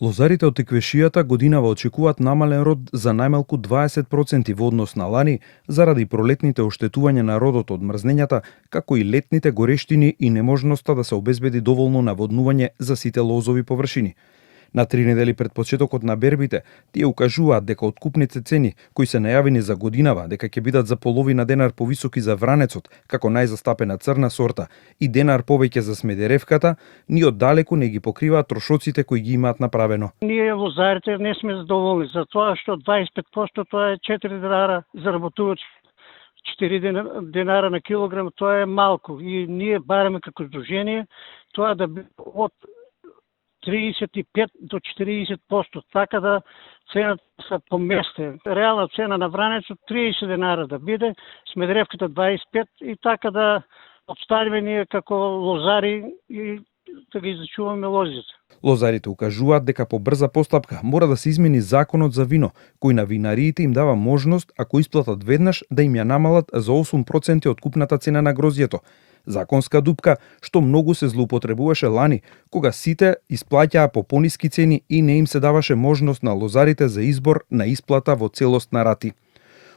Лозарите од Теквешијата годинава очекуваат намален род за најмалку 20% во однос на лани заради пролетните оштетувања на родот од мрзнењата, како и летните горештини и неможноста да се обезбеди доволно наводнување за сите лозови површини. На 3 недели пред почетокот на бербите, тие укажуваат дека откупните цени, кои се најавени за годинава, дека ќе бидат за половина денар повисоки за вранецот, како најзастапена црна сорта, и денар повеќе за смедеревката, ни оддалеку не ги покриваат трошоците кои ги имаат направено. Ние лозарите не сме задоволни за тоа што 25% тоа е 4 денара заработувач. 4 денара на килограм, тоа е малку и ние бараме како здружение тоа да биде од 35 до 40%, така да цената се поместе. Реална цена на вранецот 30 денара да биде, смедревката 25 и така да обставиме ние како лозари и да ги зачуваме лозите. Лозарите укажуваат дека по брза постапка мора да се измени законот за вино, кој на винариите им дава можност, ако исплатат веднаш, да им ја намалат за 8% од купната цена на грозјето. Законска дупка што многу се злоупотребуваше лани, кога сите исплаќаа по пониски цени и не им се даваше можност на лозарите за избор на исплата во целост на рати.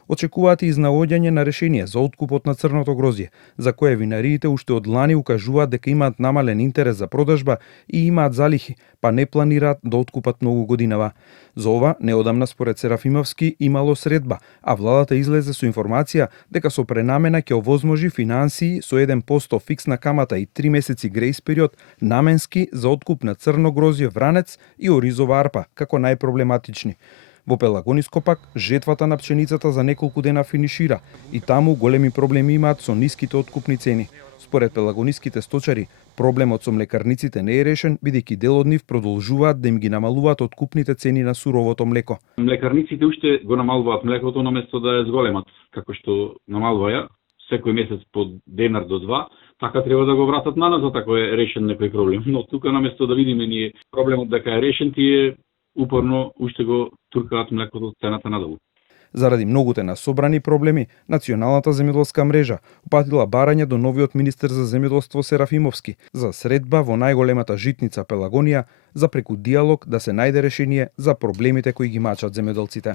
Очекуваат и изнаоѓање на решение за откупот на црното грозје, за кое винариите уште од лани укажуваат дека имаат намален интерес за продажба и имаат залихи, па не планираат да откупат многу годинава. За ова, неодамна според Серафимовски имало средба, а владата излезе со информација дека со пренамена ќе овозможи финансии со 1% фиксна камата и 3 месеци грејс период наменски за откуп на црно грозје, вранец и оризова арпа, како најпроблематични. Во Пелагониско пак, жетвата на пченицата за неколку дена финишира и таму големи проблеми имаат со ниските откупни цени. Според пелагониските сточари, проблемот со млекарниците не е решен, бидејќи дел од нив продолжуваат да им ги намалуваат откупните цени на суровото млеко. Млекарниците уште го намалуваат млекото наместо да ја зголемат, како што намалуваја секој месец по денар до 2, така треба да го вратат на назад ако е решен некој проблем. Но тука наместо да видиме ние проблемот дека е решен, тие упорно уште го туркаат млекото од цената надолу. Заради многуте на собрани проблеми, Националната земјоделска мрежа упатила барање до новиот министер за земјоделство Серафимовски за средба во најголемата житница Пелагонија за преку диалог да се најде решение за проблемите кои ги мачат земјоделците.